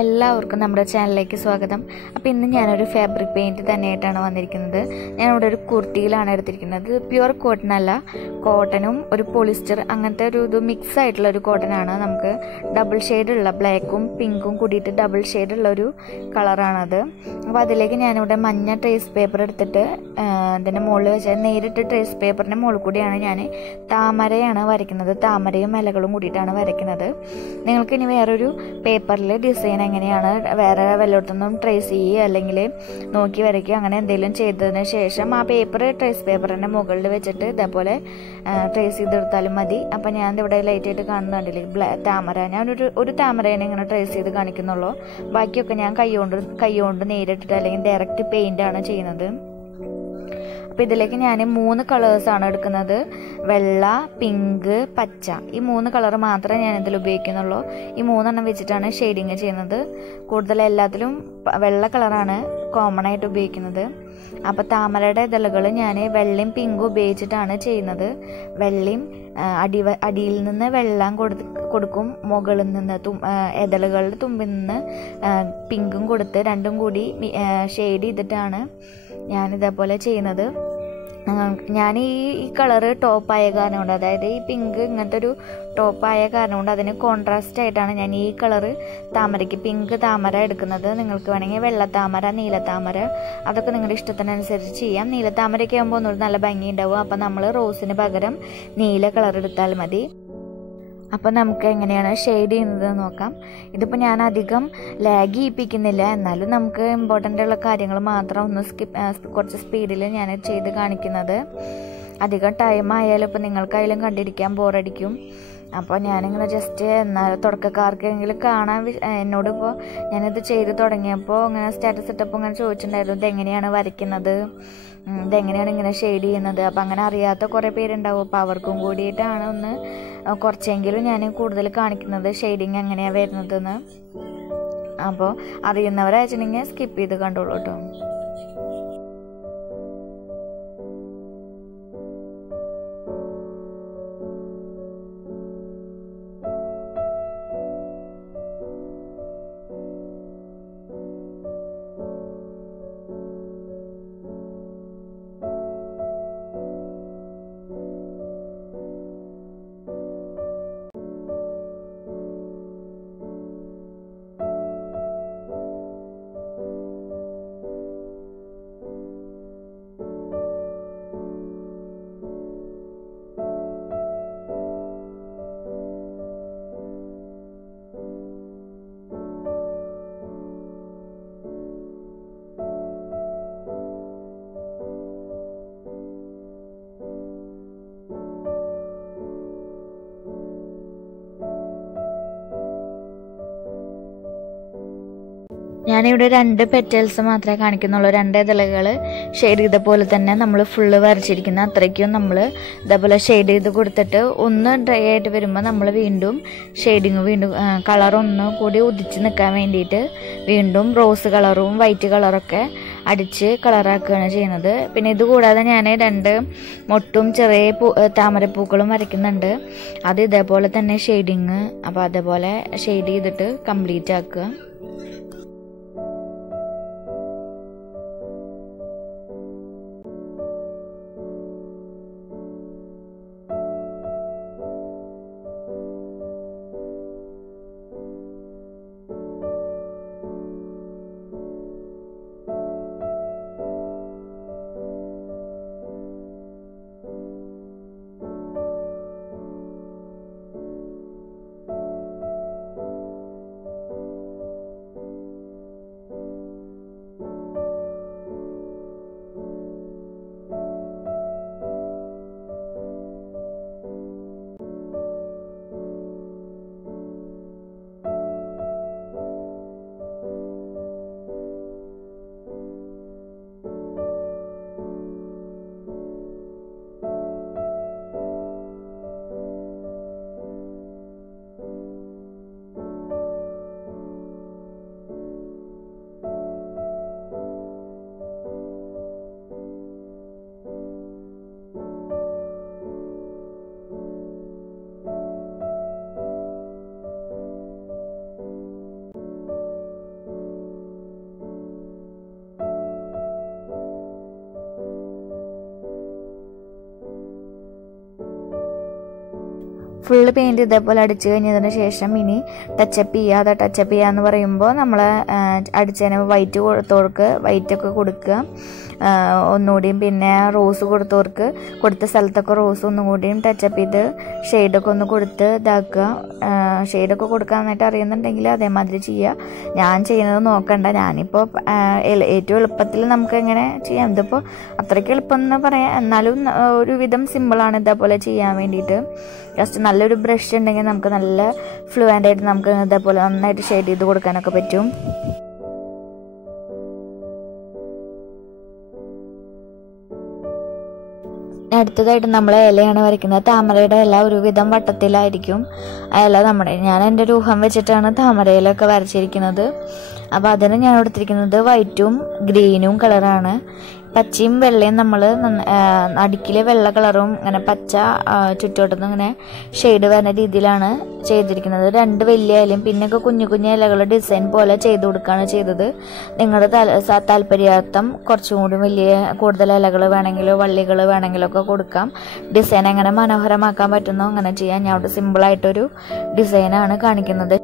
എല്ലാവർക്കും നമ്മുടെ ചാനലിലേക്ക് സ്വാഗതം. അപ്പോൾ ഇന്ന് ഞാനൊരു ഫാബ്രിക് പെയിൻറ്റ് തന്നെയായിട്ടാണ് വന്നിരിക്കുന്നത്. ഞാനിവിടെ ഒരു കുർത്തിയിലാണ് എടുത്തിരിക്കുന്നത്. പ്യുവർ കോട്ടൺ അല്ല, കോട്ടനും ഒരു പോളിസ്റ്റർ അങ്ങനത്തെ ഒരു മിക്സ് ആയിട്ടുള്ള ഒരു കോട്ടനാണ്. നമുക്ക് ഡബിൾ ഷെയ്ഡുള്ള ബ്ലാക്കും പിങ്കും കൂടിയിട്ട് ഡബിൾ ഷെയ്ഡുള്ള ഒരു കളറാണത്. അപ്പോൾ അതിലേക്ക് ഞാനിവിടെ മഞ്ഞ ട്രേസ് പേപ്പർ എടുത്തിട്ട് അതിൻ്റെ മുകളിൽ വെച്ചാൽ നേരിട്ട് ട്രേസ് പേപ്പറിൻ്റെ മുകളിൽ കൂടിയാണ് ഞാൻ താമരയാണ് വരയ്ക്കുന്നത്. താമരയും ഇലകളും കൂടിയിട്ടാണ് വരയ്ക്കുന്നത്. നിങ്ങൾക്കിനി വേറൊരു പേപ്പറിൽ ഡിസൈൻ എങ്ങനെയാണ് വേറെ വല്ലയിടത്തുനിന്നും ട്രേസ് ചെയ്യുക അല്ലെങ്കിൽ നോക്കി വരയ്ക്കുക അങ്ങനെ എന്തെങ്കിലും ചെയ്തതിന് ശേഷം ആ പേപ്പർ ട്രേസ് പേപ്പറിൻ്റെ മുകളിൽ വെച്ചിട്ട് ഇതേപോലെ ട്രേസ് ചെയ്തെടുത്താലും മതി. അപ്പം ഞാൻ ഇവിടെ ലൈറ്റായിട്ട് കാണുന്നുണ്ടല്ലേ താമര, ഞാനൊരു താമരേനെ ഇങ്ങനെ ട്രേസ് ചെയ്ത് കാണിക്കുന്നുള്ളൂ. ബാക്കിയൊക്കെ ഞാൻ കൈകൊണ്ട് നേരിട്ടിട്ട് അല്ലെങ്കിൽ ഡയറക്റ്റ് പെയിൻ്റാണ് ചെയ്യുന്നത്. അപ്പോൾ ഇതിലേക്ക് ഞാൻ 3 കളേഴ്സാണ് എടുക്കുന്നത്. വെള്ള, പിങ്ക്, പച്ച. ഈ 3 കളർ മാത്രമേ ഞാൻ ഇതിൽ ഉപയോഗിക്കുന്നുള്ളൂ. ഈ 3 വെച്ചിട്ടാണ് ഷെയ്ഡിങ് ചെയ്യുന്നത്. കൂടുതൽ എല്ലാത്തിലും വെള്ള കളറാണ് കോമൺ ആയിട്ട് ഉപയോഗിക്കുന്നത്. അപ്പോൾ താമരയുടെ ഇതളുകൾ ഞാൻ വെള്ളയും പിങ്കും ഉപയോഗിച്ചിട്ടാണ് ചെയ്യുന്നത്. വെള്ളയും അടിയിൽ നിന്ന് വെള്ളം കൊടുക്കും, മുകളിൽ നിന്ന് ഇതളുകളുടെ തുമ്പിൽ നിന്ന് പിങ്കും കൊടുത്ത് രണ്ടും കൂടി ഷെയ്ഡ് ചെയ്തിട്ടാണ് ഞാനിതേപോലെ ചെയ്യുന്നത്. ഞാൻ ഈ കളറ് ടോപ്പായ കാരണം കൊണ്ട്, അതായത് ഈ പിങ്ക് ഇങ്ങനത്തെ ഒരു ടോപ്പായ കാരണം കൊണ്ട് അതിന് കോൺട്രാസ്റ്റ് ആയിട്ടാണ് ഞാൻ ഈ കളറ് താമരയ്ക്ക് പിങ്ക് താമര എടുക്കുന്നത്. നിങ്ങൾക്ക് വേണമെങ്കിൽ വെള്ളത്താമര, നീലത്താമര അതൊക്കെ നിങ്ങളുടെ ഇഷ്ടത്തിനനുസരിച്ച് ചെയ്യാം. നീലത്താമരയ്ക്ക് ആകുമ്പോൾ ഒന്നുകൂടി നല്ല ഭംഗി ഉണ്ടാവും. അപ്പം നമ്മൾ റോസിന് പകരം നീല കളർ എടുത്താൽ മതി. അപ്പം നമുക്ക് എങ്ങനെയാണ് ഷെയ്ഡ് ചെയ്യുന്നത് നോക്കാം. ഇതിപ്പോൾ ഞാൻ അധികം ലാഗ് ചെയ്യിപ്പിക്കുന്നില്ല, എന്നാലും നമുക്ക് ഇമ്പോർട്ടൻ്റ് ഉള്ള കാര്യങ്ങൾ മാത്രം ഒന്ന് കുറച്ച് സ്പീഡിൽ ഞാൻ ചെയ്ത് കാണിക്കുന്നത്. അധികം ടൈം ആയാലും ഇപ്പോൾ നിങ്ങൾക്കായാലും കണ്ടിരിക്കാൻ ബോറടിക്കും. അപ്പോൾ ഞാനിങ്ങനെ ജസ്റ്റ് എന്നാൽ തുടക്കക്കാർക്കെങ്കിലും കാണാൻ എന്നോടിപ്പോൾ ഞാനിത് ചെയ്ത് തുടങ്ങിയപ്പോൾ ഇങ്ങനെ സ്റ്റാറ്റസ് ഇട്ടപ്പോൾ ഇങ്ങനെ ചോദിച്ചിട്ടുണ്ടായിരുന്നു, ഇതെങ്ങനെയാണ് വരയ്ക്കുന്നത്, ഇതെങ്ങനെയാണ് ഇങ്ങനെ ഷെയ്ഡ് ചെയ്യുന്നത്. അപ്പോൾ അങ്ങനെ അറിയാത്ത കുറേ പേരുണ്ടാവും. അപ്പോൾ അവർക്കും കൂടിയിട്ടാണ് ഒന്ന് കുറച്ചെങ്കിലും ഞാൻ കൂടുതൽ കാണിക്കുന്നത് ഷെയ്ഡിങ് എങ്ങനെയാണ് വരുന്നതെന്ന്. അപ്പോൾ അറിയുന്നവരായിട്ടുണ്ടെങ്കിൽ സ്കിപ്പ് ചെയ്ത് കണ്ടോളൂ കേട്ടോ. ഞാനിവിടെ 2 പെറ്റൽസ് മാത്രമേ കാണിക്കുന്നുള്ളൂ. 2 ഇതളുകൾ ഷെയ്ഡ് ചെയ്ത പോലെ തന്നെ നമ്മൾ ഫുള്ള് വരച്ചിരിക്കുന്ന അത്രയ്ക്കും നമ്മൾ ഇതേപോലെ ഷെയ്ഡ് ചെയ്ത് കൊടുത്തിട്ട് ഒന്ന് ഡ്രൈ ആയിട്ട് വരുമ്പോൾ നമ്മൾ വീണ്ടും വീണ്ടും കളർ ഒന്ന് കൂടി ഉദിച്ച് നിൽക്കാൻ വേണ്ടിയിട്ട് വീണ്ടും റോസ് കളറും വൈറ്റ് കളറൊക്കെ അടിച്ച് കളറാക്കുകയാണ് ചെയ്യുന്നത്. പിന്നെ ഇതുകൂടാതെ ഞാൻ 2 മൊട്ടും ചെറിയ താമരപ്പൂക്കളും വരയ്ക്കുന്നുണ്ട്. അത് ഇതേപോലെ തന്നെ ഷെയ്ഡിങ്, അപ്പോൾ അതേപോലെ ഷെയ്ഡ് ചെയ്തിട്ട് കംപ്ലീറ്റ് ആക്കുക. ഫുള്ള് പെയിൻറ്റ് ഇതേപോലെ അടിച്ചു കഴിഞ്ഞതിന് ശേഷം ഇനി ടച്ചപ്പ് ചെയ്യുക. അത് ടച്ചപ്പ് ചെയ്യുക എന്ന് പറയുമ്പോൾ നമ്മൾ അടിച്ചതിന് വൈറ്റ് കൊടുത്തവർക്ക് വൈറ്റൊക്കെ കൊടുക്കുക, ഒന്നുകൂടിയും പിന്നെ റോസ് കൊടുത്തവർക്ക് കൊടുത്ത സ്ഥലത്തൊക്കെ റോസ് ഒന്നുകൂടിയും ടച്ചപ്പ് ചെയ്ത് ഷെയ്ഡൊക്കെ ഒന്ന് കൊടുത്ത് ഇതാക്കുക. ഷെയ്ഡൊക്കെ കൊടുക്കാനായിട്ട് അറിയുന്നുണ്ടെങ്കിൽ അതേമാതിരി ചെയ്യുക. ഞാൻ ചെയ്യുന്നത് നോക്കണ്ട, ഞാനിപ്പോൾ ഏറ്റവും എളുപ്പത്തിൽ നമുക്ക് എങ്ങനെ ചെയ്യാം. ഇതിപ്പോൾ അത്രയ്ക്ക് എളുപ്പം എന്ന് പറയാം, എന്നാലും ഒരുവിധം സിമ്പിളാണ് ഇതേപോലെ ചെയ്യാൻ വേണ്ടിയിട്ട്. ജസ്റ്റ് നല്ലൊരു ബ്രഷ് ഉണ്ടെങ്കിൽ നമുക്ക് നല്ല ഫ്ലുവൻ്റ് ആയിട്ട് നമുക്ക് ഇതേപോലെ നന്നായിട്ട് ഷെയ്ഡ് ചെയ്ത് കൊടുക്കാനൊക്കെ പറ്റും. അടുത്തതായിട്ട് നമ്മൾ ഇലയാണ് വരയ്ക്കുന്നത്. താമരയുടെ ഇല ഒരുവിധം വട്ടത്തിലായിരിക്കും ആ ഇല. ഞാൻ എൻ്റെ ഒരു ഊഹം വെച്ചിട്ടാണ് താമരയിലൊക്കെ വരച്ചിരിക്കുന്നത്. അപ്പോൾ അതിന് ഞാൻ എടുത്തിരിക്കുന്നത് വൈറ്റും ഗ്രീനും കളറാണ്. പച്ചയും വെള്ളയും നമ്മൾ അടുക്കിൽ വെള്ള കളറും ഇങ്ങനെ പച്ച ചുറ്റോട്ടത്തും ഇങ്ങനെ ഷെയ്ഡ് വരുന്ന രീതിയിലാണ് ചെയ്തിരിക്കുന്നത്. 2 വലിയ ഇലയും പിന്നെയൊക്കെ കുഞ്ഞു കുഞ്ഞു ഇലകൾ ഡിസൈൻ പോലെ ചെയ്ത് കൊടുക്കുകയാണ് ചെയ്തത്. നിങ്ങളുടെ താല്പര്യാർത്ഥം കുറച്ചും കൂടി കൂടുതൽ ഇലകൾ വേണമെങ്കിലോ വള്ളികൾ വേണമെങ്കിലോ ഒക്കെ കൊടുക്കാം. ഡിസൈൻ എങ്ങനെ മനോഹരമാക്കാൻ പറ്റുന്നോ അങ്ങനെ ചെയ്യാം. ഞാൻ അവിടെ സിമ്പിളായിട്ടൊരു ഡിസൈനാണ് കാണിക്കുന്നത്.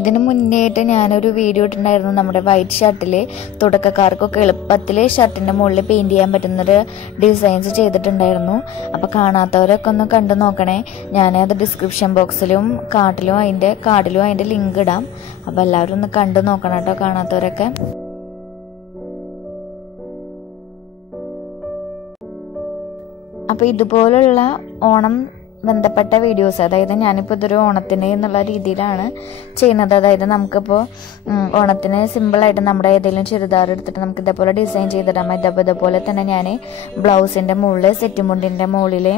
ഇതിന് മുന്നേയായിട്ട് ഞാനൊരു വീഡിയോ ഇട്ടിട്ടുണ്ടായിരുന്നു. നമ്മുടെ വൈറ്റ് ഷർട്ടിൽ തുടക്കക്കാർക്കൊക്കെ എളുപ്പത്തിൽ ഷർട്ടിൻ്റെ മുകളിൽ പെയിൻറ്റ് ചെയ്യാൻ പറ്റുന്നൊരു ഡിസൈൻസ് ചെയ്തിട്ടുണ്ടായിരുന്നു. അപ്പോൾ കാണാത്തവരൊക്കെ ഒന്ന് കണ്ടു നോക്കണേ. ഞാനത് ഡിസ്ക്രിപ്ഷൻ ബോക്സിലും കാർഡിലും അതിൻ്റെ ലിങ്ക് ഇടാം. അപ്പോൾ എല്ലാവരും ഒന്ന് കണ്ടു നോക്കണം കേട്ടോ, കാണാത്തവരൊക്കെ. അപ്പോൾ ഇതുപോലുള്ള ഓണം ബന്ധപ്പെട്ട വീഡിയോസ്, അതായത് ഞാനിപ്പോൾ ഇതൊരു ഓണത്തിന് എന്നുള്ള രീതിയിലാണ് ചെയ്യുന്നത്. അതായത് നമുക്കിപ്പോൾ ഓണത്തിന് സിമ്പിളായിട്ട് നമ്മുടെ ഏതെങ്കിലും ചുരിദാർ എടുത്തിട്ട് നമുക്ക് ഇതേപോലെ ഡിസൈൻ ചെയ്തിടാം. ഇതേപോലെ തന്നെ ഞാൻ ബ്ലൗസിൻ്റെ മുകളിൽ, സെറ്റ് മുണ്ടിൻ്റെ മുകളിൽ,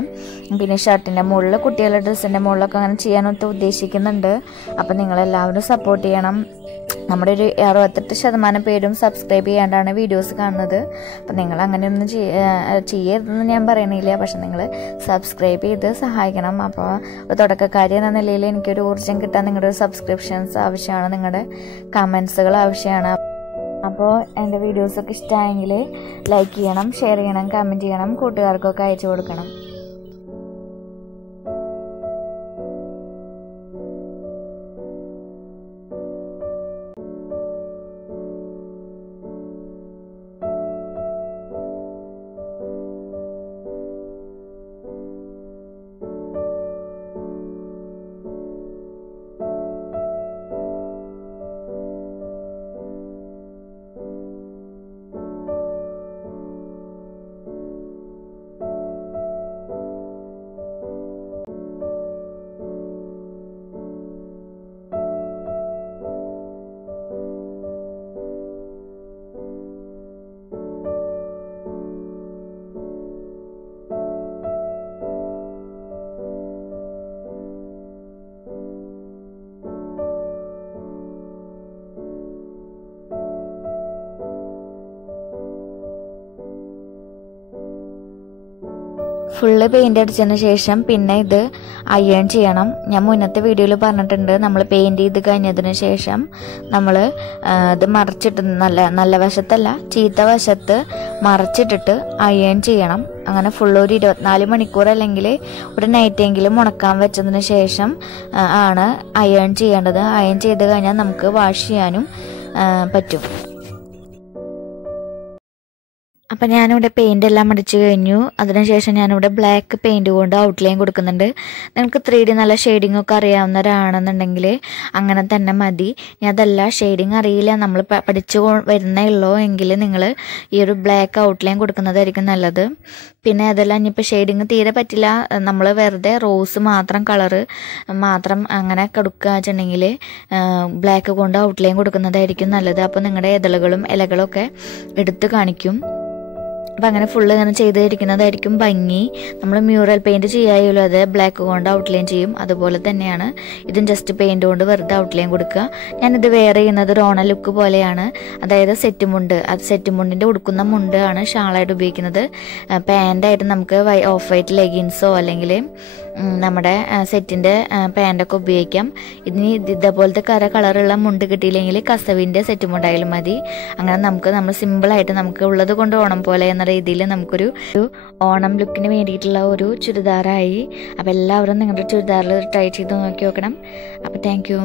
പിന്നെ ഷർട്ടിൻ്റെ മുകളിൽ, കുട്ടികളുടെ ഡ്രസ്സിൻ്റെ മുകളിലൊക്കെ അങ്ങനെ ചെയ്യാനൊക്കെ ഉദ്ദേശിക്കുന്നുണ്ട്. അപ്പോൾ നിങ്ങളെല്ലാവരും സപ്പോർട്ട് ചെയ്യണം. നമ്മുടെ ഒരു 68% പേരും സബ്സ്ക്രൈബ് ചെയ്യാണ്ടാണ് വീഡിയോസ് കാണുന്നത്. അപ്പം നിങ്ങൾ അങ്ങനെയൊന്നും ചെയ്യരുതെന്ന് ഞാൻ പറയണില്ല, പക്ഷെ നിങ്ങൾ സബ്സ്ക്രൈബ് ചെയ്ത് സഹായിക്കണം. അപ്പോൾ ഒരു തുടക്കക്കാരി എന്ന നിലയിൽ എനിക്കൊരു ഊർജ്ജം കിട്ടാൻ നിങ്ങളുടെ സബ്സ്ക്രിപ്ഷൻസ് ആവശ്യമാണ്, നിങ്ങളുടെ കമൻസുകൾ ആവശ്യമാണ്. അപ്പോൾ എൻ്റെ വീഡിയോസൊക്കെ ഇഷ്ടമായെങ്കിൽ ലൈക്ക് ചെയ്യണം, ഷെയർ ചെയ്യണം, കമൻറ്റ് ചെയ്യണം, കൂട്ടുകാർക്കൊക്കെ അയച്ചു കൊടുക്കണം. ഫുള്ള് പെയിൻ്റ് അടിച്ചതിന് ശേഷം പിന്നെ ഇത് അയൺ ചെയ്യണം. ഞാൻ മുന്നത്തെ വീഡിയോയിൽ പറഞ്ഞിട്ടുണ്ട്, നമ്മൾ പെയിൻറ് ചെയ്ത് കഴിഞ്ഞതിന് ശേഷം നമ്മൾ ഇത് മറച്ചിട്ട് നല്ല വശത്തല്ല ചീത്ത വശത്ത് മറച്ചിട്ടിട്ട് അയൺ ചെയ്യണം. അങ്ങനെ ഫുള്ള് ഒരു 24 മണിക്കൂർ അല്ലെങ്കിൽ ഒരു നൈറ്റെങ്കിലും ഉണക്കാൻ വെച്ചതിന് ശേഷം ആണ് അയൺ ചെയ്യേണ്ടത്. അയൺ ചെയ്ത് കഴിഞ്ഞാൽ നമുക്ക് വാഷ് ചെയ്യാനും പറ്റും. അപ്പം ഞാനിവിടെ പെയിൻ്റ് എല്ലാം അടിച്ച് കഴിഞ്ഞു. അതിനുശേഷം ഞാനിവിടെ ബ്ലാക്ക് പെയിൻറ് കൊണ്ട് ഔട്ട്ലൈൻ കൊടുക്കുന്നുണ്ട്. നിങ്ങൾക്ക് 3D നല്ല ഷെയ്ഡിംഗ് ഒക്കെ അറിയാവുന്നവരാണെന്നുണ്ടെങ്കിൽ അങ്ങനെ തന്നെ മതി. ഇനി അതല്ല ഷെയ്ഡിങ് അറിയില്ല, നമ്മൾ പഠിച്ചു വരുന്നേ ഉള്ളൂ എങ്കിൽ നിങ്ങൾ ഈ ഒരു ബ്ലാക്ക് ഔട്ട്ലൈൻ കൊടുക്കുന്നതായിരിക്കും നല്ലത്. പിന്നെ അതെല്ലാം ഇനിയിപ്പോൾ ഷെയ്ഡിങ് തീരെ പറ്റില്ല, നമ്മൾ വെറുതെ റോസ് മാത്രം കളറ് മാത്രം അങ്ങനെ കൊടുക്കുക വെച്ചിട്ടുണ്ടെങ്കിൽ ബ്ലാക്ക് കൊണ്ട് ഔട്ട്ലൈൻ കൊടുക്കുന്നതായിരിക്കും നല്ലത്. അപ്പോൾ നിങ്ങളുടെ ഇലകളും ഒക്കെ എടുത്ത് കാണിക്കും. അപ്പം അങ്ങനെ ഫുള്ള് ഇങ്ങനെ ചെയ്തിരിക്കുന്നതായിരിക്കും ഭംഗി. നമ്മൾ മ്യൂറൽ പെയിൻറ് ചെയ്യാമല്ലോ, അത് ബ്ലാക്ക് കൊണ്ട് ഔട്ട്ലൈൻ ചെയ്യും. അതുപോലെ തന്നെയാണ് ഇതും ജസ്റ്റ് പെയിൻറ് കൊണ്ട് വെറുതെ ഔട്ട്ലൈൻ കൊടുക്കുക. ഞാനിത് വെയർ ചെയ്യുന്നത് ഒരു ഓണ ലുക്ക് പോലെയാണ്. അതായത് സെറ്റ് മുണ്ട്, അത് സെറ്റ് മുണ്ടിൻ്റെ ഉടുക്കുന്ന മുണ്ടാണ് ഷാളായിട്ട് ഉപയോഗിക്കുന്നത്. പാൻ്റായിട്ട് നമുക്ക് ഓഫ് വൈറ്റ് ലെഗിൻസോ അല്ലെങ്കിൽ നമ്മുടെ സെറ്റിൻ്റെ പാൻറ്റൊക്കെ ഉപയോഗിക്കാം. ഇതിന് ഇതേപോലത്തെ കളറുള്ള മുണ്ട് കിട്ടിയില്ലെങ്കിൽ കസവിൻ്റെ സെറ്റ് മുണ്ടായാലും മതി. അങ്ങനെ നമ്മൾ സിമ്പിളായിട്ട് നമുക്ക് ഉള്ളത് കൊണ്ട് ഓണം പോലെ എന്ന രീതിയിൽ നമുക്കൊരു ഓണം ലുക്കിന് വേണ്ടിയിട്ടുള്ള ഒരു ചുരിദാറായി. അപ്പോൾ എല്ലാവരും നിങ്ങളുടെ ചുരിദാറിൽ ട്രൈ ചെയ്ത് നോക്കി നോക്കണം. അപ്പോൾ താങ്ക് യു.